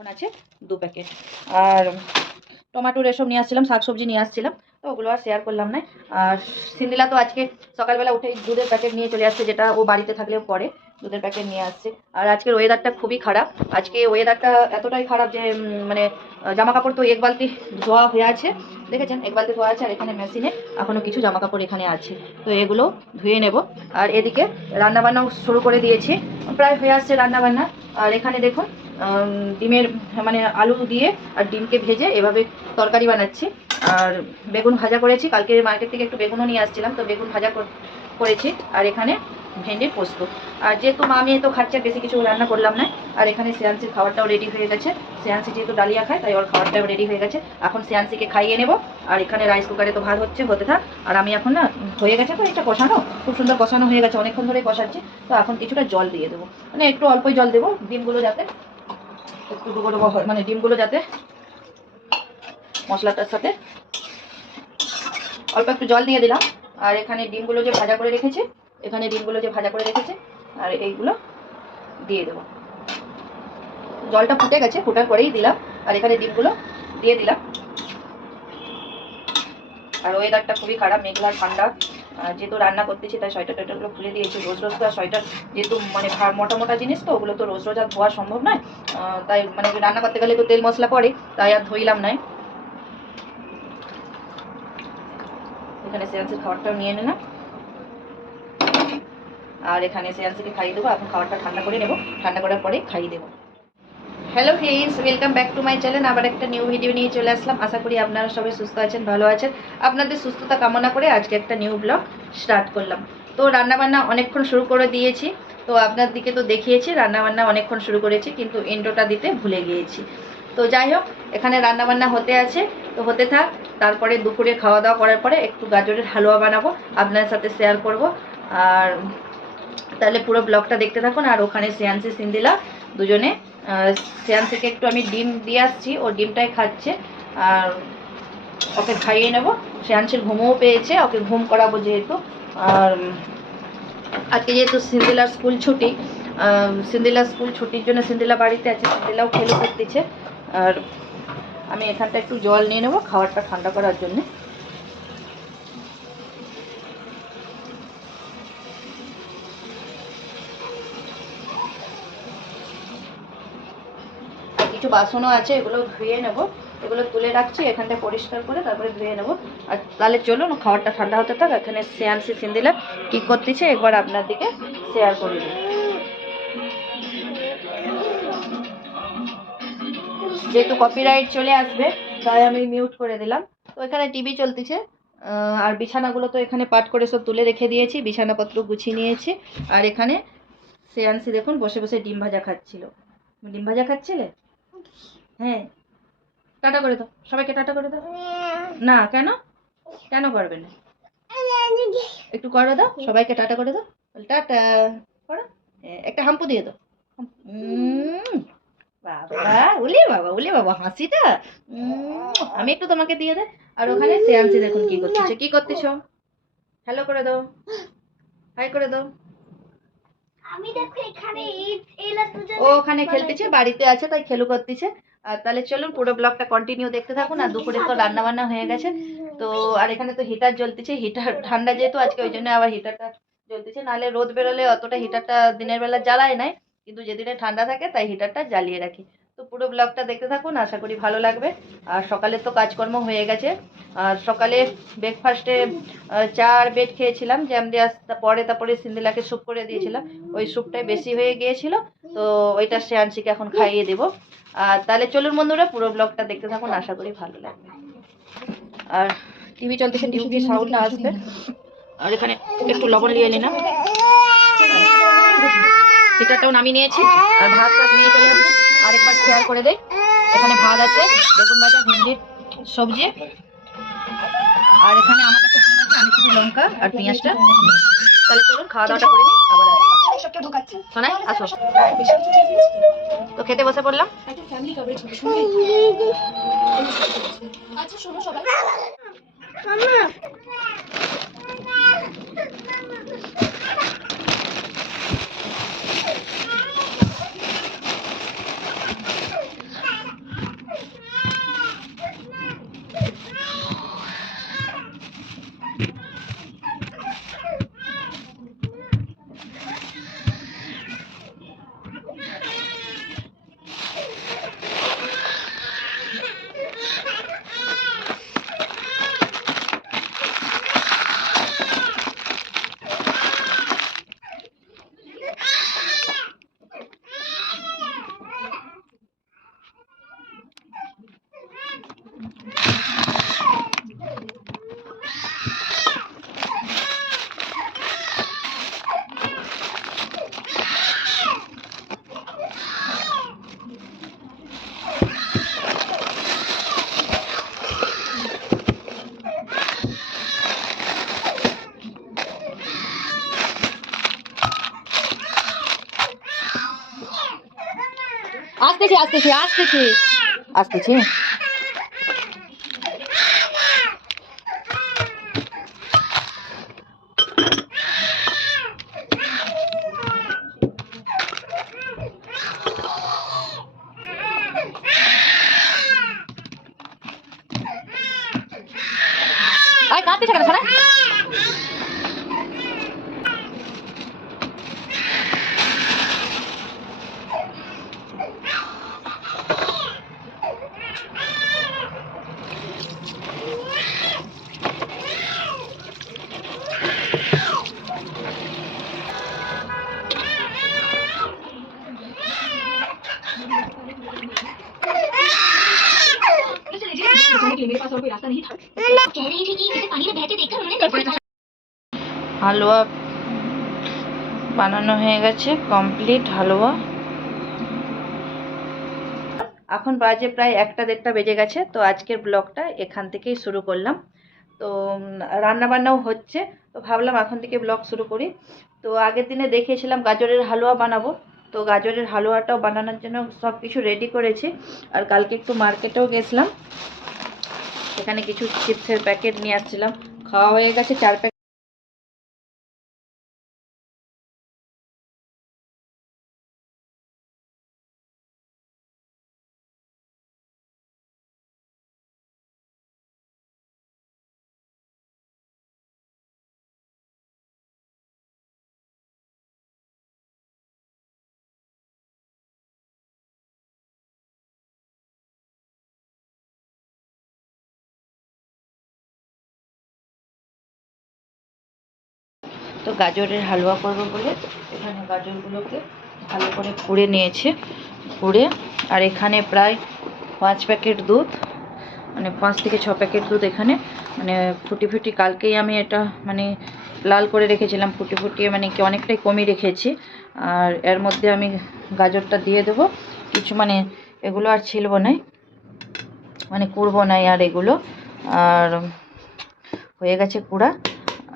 এখন আছে 2 প্যাকেট। আর টমেটোর এসব নিয়ে আসছিলাম, শাকসবজি নিয়ে আসছিলাম, তো ওগুলো আর শেয়ার করলাম না। আর সিন্দিলা তো আজকে সকালবেলা উঠে দুধের প্যাকেট নিয়ে চলে আসছে, যেটা ও বাড়িতে থাকলেও পরে দুধের প্যাকেট নিয়ে আসছে। আর আজকের ওয়েদারটা খুবই খারাপ, আজকে ওয়েদারটা এতটাই খারাপ যে মানে জামা কাপড় তো 1 বালতি ধোয়া হয়ে আছে, দেখেছেন 1 বালতি ধোয়া আছে। আর এখানে মেশিনে এখনও কিছু জামা কাপড় এখানে আছে, তো এগুলো ধুয়ে নেব। আর এদিকে রান্নাবান্নাও শুরু করে দিয়েছি, প্রায় হয়ে আসছে রান্নাবান্না। আর এখানে দেখুন ডিমের মানে আলু দিয়ে আর ডিমকে ভেজে এভাবে তরকারি বানাচ্ছি। আর বেগুন ভাজা করেছি, কালকে মার্কেট থেকে একটু বেগুনও নিয়ে আসছিলাম, তো বেগুন ভাজা করেছি। আর এখানে ভেন্ডির পোস্ত। আর যেহেতু মা মেয়ে তো খাচ্ছে, বেশি কিছু রান্না করলাম না। আর এখানে শ্রেয়াংশীর খাবারটাও রেডি হয়ে গেছে, শ্রেয়াংশী যেহেতু ডালিয়া খায় তাই ওর খাবারটাও রেডি হয়ে গেছে। এখন শ্রেয়াংশীকে খাইয়ে নেব। আর এখানে রাইস কুকারে তো ভাত হতে থাক। আর আমি এখন না হয়ে গেছে তো এটা কষানো, খুব সুন্দর কষানো হয়ে গেছে, অনেকক্ষণ ধরে কষাচ্ছি। তো এখন কিছুটা জল দিয়ে দেবো, মানে একটু অল্পই জল দেবো, ডিমগুলো যাতে একটু ডুবো ডুবো হয়, মানে ডিমগুলো যাতে মশলাটার সাথে অল্প একটু জল দিয়ে দিলাম। আর এখানে ডিমগুলো যে ভাজা করে রেখেছি, আর এইগুলো দিয়ে দেবো। জলটা ফুটে গেছে, ফোটার পরেই দিলাম। আর এখানে ডিমগুলো দিয়ে দিলাম। আর ওয়েদারটা খুবই খারাপ, মেঘলা ঠান্ডা, যেহেতু রান্না করতেছি তাই সোয়েটার টোয়েটারগুলো খুলে দিয়েছি। রোজ রোজ তো আর সোয়েটার, যেহেতু মানে মোটা মোটা জিনিস তো ওগুলো তো রোজ রোজ আর ধোয়া সম্ভব নয়, তাই মানে রান্না করতে গেলে তো তেল মশলা পড়ে, তাই আর ধুইলাম নাই। এখানে শ্রেয়াংশীর খাবারটাও নিয়ে নিলাম। আর এখানে শ্রেয়াংশীকে খাইয়ে দেবো। এখন খাবারটা ঠান্ডা করে নেব, ঠান্ডা করার পরে খাইয়ে দেবো। Hello friends, welcome back to my channel. আবার একটা নিউ ভিডিও নিয়ে চলে আসলাম। আশা করি আপনারা সবাই সুস্থ আছেন, ভালো আছেন। আপনাদের সুস্থতা কামনা করে আজকে একটা নিউ ব্লগ স্টার্ট করলাম। তো রান্নাবান্না অনেকক্ষণ শুরু করে দিয়েছি, তো আপনার দিকে তো দেখিয়েছি রান্নাবান্না অনেকক্ষণ শুরু করেছি, কিন্তু ইন্ট্রোটা দিতে ভুলে গিয়েছি। তো যাই হোক, এখানে রান্নাবান্না হতে আছে, তো হতে থাক। তারপরে দুপুরে খাওয়া দাওয়া করার পরে একটু গাজরের হালুয়া বানাবো, আপনার সাথে শেয়ার করব। আর তাহলে পুরো ব্লগটা দেখতে থাকুন। আর ওখানে শ্রেয়াংশী সিন্দিলা দুজনে, শ্রেয়াংশীকে একটু আমি ডিম দিয়ে আসছি, ও ডিমটাই খাচ্ছে। আর ওকে খাইয়ে নেব। শ্রেয়াংশীর ঘুমও পেয়েছে, ওকে ঘুম করাবো যেহেতু। আর আজকে যেহেতু সিন্দিলার স্কুল ছুটি, ছুটির জন্য সিন্দিলা বাড়িতে আছে, সিন্দিলাও খেলে করতেছে। আর আমি এখানটা একটু জল নিয়ে নেবো খাবারটা ঠান্ডা করার জন্যে। কিছু বাসনও আছে, এগুলো ধুয়ে নেব, এগুলো তুলে রাখছি এখানটা পরিষ্কার করে, তারপরে ধুয়ে নেব। আর তাহলে চলুন খাবারটা ঠান্ডা হতে থাক। এখানে শ্রেয়াংশী সিন্দিলা কি করতেছে একবার আপনার দিকে শেয়ার করে দিই। যেহেতু কপিরাইট চলে আসবে তাই আমি মিউট করে দিলাম। তো এখানে টিভি চলতেছে। আর বিছানাগুলো তো এখানে পাট করে সব তুলে রেখে দিয়েছি, বিছানাপত্র গুছিয়ে নিয়েছি। আর এখানে শ্রেয়াংশী দেখুন বসে বসে ডিম ভাজা খাচ্ছিল। ডিম ভাজা খাচ্ছিলে? হ্যাঁ, টাটা করে দাও সবাইকে, টাটা করে দাও। না, কেন কেন করবে না? একটু করে দাও সবাইকে, টাটা করে দাও, টাটা করো। একটা হাম্পু দিয়ে দাও। বাবা, উলি বাবা হাসিটা। আমি একটু তোমাকে দিয়ে দে। আর ওখানে শ্রেয়াংশী দেখুন কি করতেছ। হ্যালো করে দাও, হাই করে দাও। আমি দেখো এখানে ও ওখানে খেলতেছে, বাড়িতে আছে তাই খেলু করতেছে। আর তাহলে চলুন পুরো ব্লগটা কন্টিনিউ দেখতে থাকুন। আর দুপুরে তো রান্না বান্না হয়ে গেছে, তো আর এখানে তো হিটার জ্বলতেছে, হিটার ঠান্ডা যেহেতু আজকে ওই জন্য আবার হিটারটা জ্বলতেছে। নাহলে রোদ বেরোলে অতটা হিটারটা দিনের বেলা জ্বালায় নাই, কিন্তু যেদিনে ঠান্ডা থাকে তাই হিটারটা জ্বালিয়ে রাখি। তো পুরো ব্লগটা দেখতে থাকুন, আশা করি ভালো লাগবে। আর সকালে তো কাজকর্ম হয়ে গেছে। আর সকালে ব্রেকফাস্টে চা আর বেড খেয়েছিলাম, জ্যাম দেওয়ার পরে তারপরে সিন্দিলাকে স্যুপ করে দিয়েছিলাম, ওই স্যুপটাই বেশি হয়ে গিয়েছিল, তো ওইটা শ্রেয়াংশীকে এখন খাইয়ে দেবো। আর তাহলে চলুন বন্ধুরা পুরো ব্লগটা দেখতে থাকুন, আশা করি ভালো লাগবে। আর টিভি চলতেছে, টিভি সাউন্ডটা আসবে। আর এখানে একটু লবণ নিয়ে নিলাম, হিটারটাও নামিয়ে নিয়েছি। আর ভাত নিয়ে চলে আসছি। আরেকবার শেয়ার করে দেয়, এখানে ভাত আছে, বেগুন ভাজা, ভেন্ডির সবজি। আর এখানে আমার কাছে ফোন আছে, আমি শুধু লঙ্কা আর পেঁয়াজটা। তাহলে চলুন খাওয়া দাওয়াটা করে নিই, আবার শোনাই আসো। তো খেতে বসে পড়লাম। আচ্ছা শোনো সবাই, আসতেছি আসতেছি আসতেছি আসতেছি। আয় কাঁদতেছে কেন সারা? হালুয়া বানানো হয়ে গেছে, কমপ্লিট হালুয়া। এখন বাজে প্রায় 1-1:30 বেজে গেছে। তো আজকের ব্লগটা এখান থেকেই শুরু করলাম। তো রান্না বান্নাও হচ্ছে, তো ভাবলাম এখন থেকে ব্লগ শুরু করি। তো আগের দিনে দেখিয়েছিলাম গাজরের হালুয়া বানাবো, তো গাজরের হালুয়াটাও বানানোর জন্য সব কিছু রেডি করেছি। আর কালকে একটু মার্কেটেও গেছিলাম, সেখানে কিছু চিপসের প্যাকেট নিয়ে আসছিলাম। খাওয়া হয়ে গেছে 4 প্যাকেট। তো গাজরের হালুয়া করবো বলে এখানে গাজরগুলোকে ভালো করে কুড়ে নিয়েছে, কুড়ে। আর এখানে প্রায় 5 প্যাকেট দুধ, মানে 5 থেকে 6 প্যাকেট দুধ এখানে মানে ফুটি কালকেই আমি এটা মানে লাল করে রেখেছিলাম, ফুটিয়ে মানে কি অনেকটাই কমই রেখেছি। আর এর মধ্যে আমি গাজরটা দিয়ে দেবো কিছু, মানে এগুলো আর ছিলবো না, মানে কুড়বো না আর এগুলো। আর হয়ে গেছে কুড়া,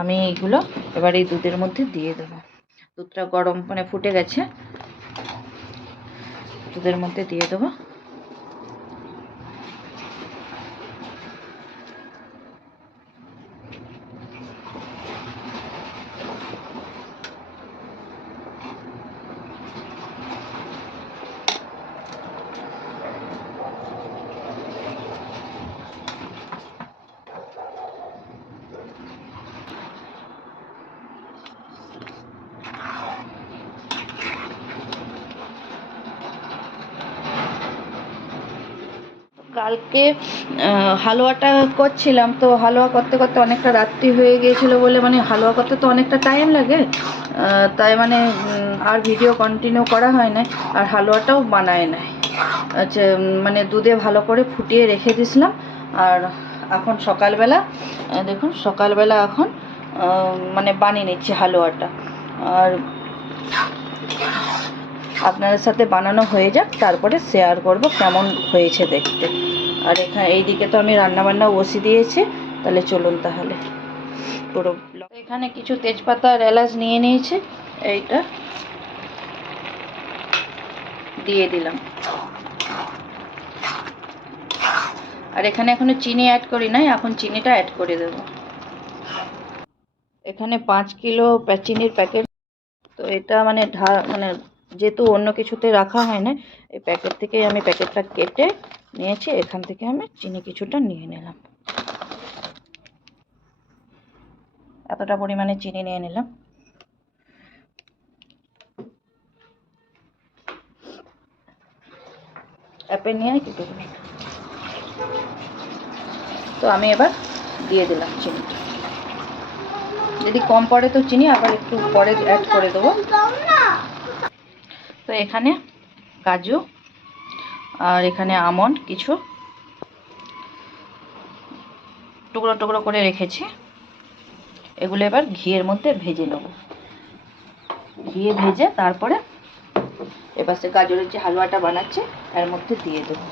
আমি এইগুলো এবার এই দুধের মধ্যে দিয়ে দেবো। দুধটা গরম মানে ফুটে গেছে, দুধের মধ্যে দিয়ে দেবো। কালকে হালুয়াটা করছিলাম, তো হালুয়া করতে করতে অনেকটা রাত্রি হয়ে গিয়েছিলো বলে, মানে হালুয়া করতে তো অনেকটা টাইম লাগে, তাই মানে আর ভিডিও কন্টিনিউ করা হয় না, আর হালুয়াটাও বানায় না। আচ্ছা, মানে দুধে ভালো করে ফুটিয়ে রেখে দিয়েছিলাম। আর এখন সকালবেলা দেখুন, সকালবেলা এখন মানে বানিয়ে নিচ্ছি হালুয়াটা। আর আপনাদের সাথে বানানো হয়ে যাক, তারপরে শেয়ার করব কেমন হয়েছে দেখতে। আর এখানে এইদিকে তো আমি রান্নাবান্নাও বসিয়ে দিয়েছি, তাহলে চলুন তাহলে পুরো। এখানে কিছু তেজপাতা আর এলাচ নিয়ে নিয়েছি, এইটা দিয়ে দিলাম। আর এখানে এখনো চিনি অ্যাড করি নাই, এখন চিনিটা অ্যাড করে দেব। এখানে 5 কিলো চিনির প্যাকেট, তো এটা মানে মানে যেহেতু অন্য কিছুতে রাখা হয় না, এই প্যাকেট থেকেই আমি প্যাকেটটা কেটে নিয়েছি, এখান থেকে আমি চিনি কিছুটা নিয়ে নিলাম। এতটা পরিমাণে চিনি নিয়ে নিলাম। অ্যাপে নিয়ে কি করব, তো আমি এবার দিয়ে দিলাম চিনিটা। যদি কম পড়ে তো চিনি আবার একটু পরে অ্যাড করে দেবো। তো এখানে কাজু আর এখানে আমন্ড কিছু টুকরো টুকরো করে রেখেছি, এগুলো এবার ঘিয়ের মধ্যে ভেজে নেব। ঘিয়ে ভেজে তারপরে এবার সে গাজরের যে হালুয়াটা বানাচ্ছে এর মধ্যে দিয়ে দেবো।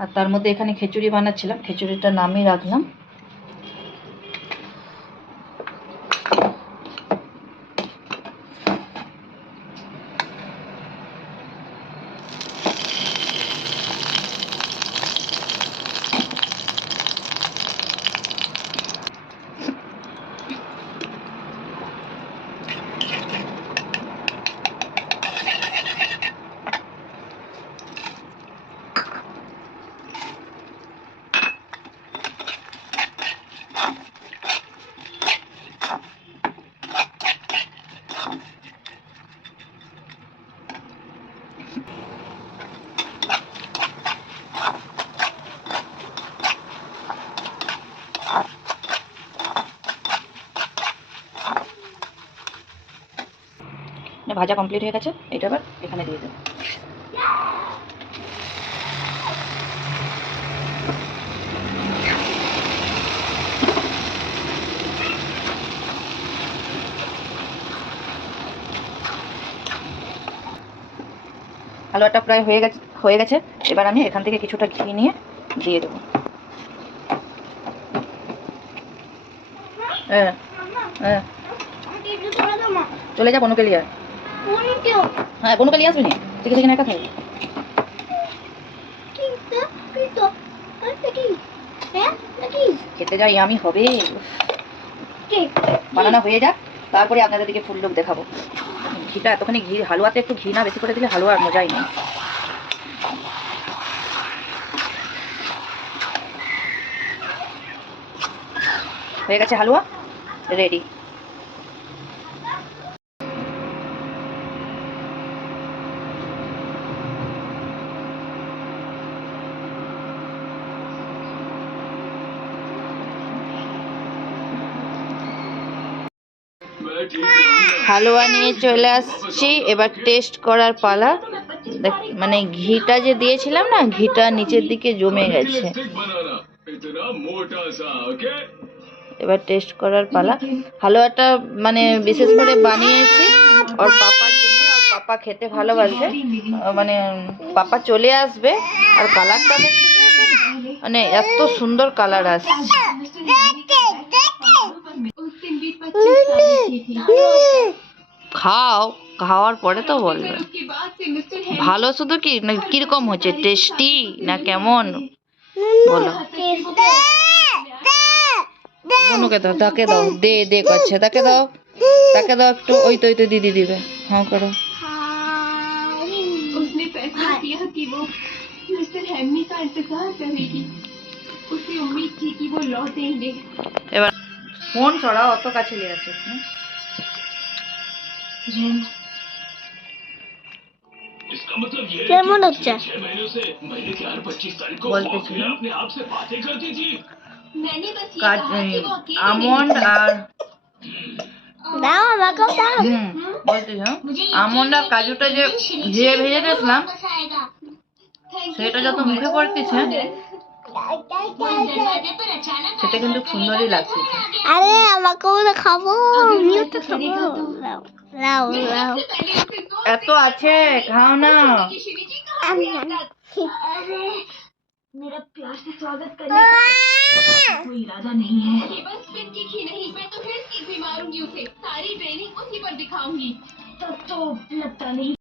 আর তার মধ্যে এখানে খিচুড়ি বানাচ্ছিলাম, খিচুড়িটা নামিয়ে রাখলাম। ভাজা কমপ্লিট হয়ে গেছে, এটা এবার এখানে দিয়ে দেবো। হালুয়াটা প্রায় হয়ে গেছে। এবার আমি এখান থেকে কিছুটা ঘি নিয়ে দিয়ে দেবো। হ্যাঁ হ্যাঁ, চলে যা, বনুকে লিয়ে আয়। হ্যাঁ, বনুকে লিয়ে আসবি নি, ঠিক আছে, এখানে একা খাই। খেতে যাই আমি, হবে বানানো হয়ে যাক, তারপরে আপনাদের দিকে ফুল লোক দেখাবো। ঘিটা এতখানি ঘি, হালুয়াতে একটু ঘি না বেশি করে দিলে হালুয়া মজাই নেই। হয়ে গেছে হালুয়া, রেডি। হালুয়া নিয়ে চলে আসছি, এবার টেস্ট করার পালা। মানে ঘিটা যে দিয়েছিলাম না, ঘিটা নিচের দিকে জমে গেছে। এবার টেস্ট করার পালা। হালুয়াটা মানে বিশেষ করে বানিয়েছি ওর পাপার জন্য, আর পাপা খেতে ভালোবাসে। মানে পাপা চলে আসবে, আর কালারটা মানে এত সুন্দর কালার আসছে। খাও, খাওয়ার পরে তো বলবে ভালো শুধু কি না কিরকম হচ্ছে, টেস্টি না কেমন বলো। বনুকে দাও, তাকে দাও, দে দে করছে, তাকে দাও, তাকে দাও একটু। ওই তো দিদি দিবে, হ্যাঁ করো। उसने फैसला किया कि वो मिस्टर हेमी का इंतजार करेगी। उसे उम्मीद थी कि वो लौटेंगे। এবার ফোন ছড়াও, অত কাছে নিয়ে আসিস না। কেমন হচ্ছে বলতেছিলাম मैंने बस ये কাজ कहा कि वो अकेले আমন্ড আর दाओ আমাকেও দাও। বলতেছিলাম আমন্ড আর কাজুটা যে ঘিয়ে ভেজে দিয়েছিলাম, সেটা যত মুখে পড়তেছে সেটা কিন্তু সুন্দরই লাগছে। আরে আমাকেও খাবো, আমিও তো খাবো। লাও লাও, এত আছে, খাও না। अरे मेरा प्यार से स्वागत करने का कोई इरादा नहीं है। केवल स्पिन किक ही नहीं, मैं तो फिर भी मारूंगी उसे। सारी ट्रेनिंग उसी पर दिखाऊंगी। तब तो लगता नहीं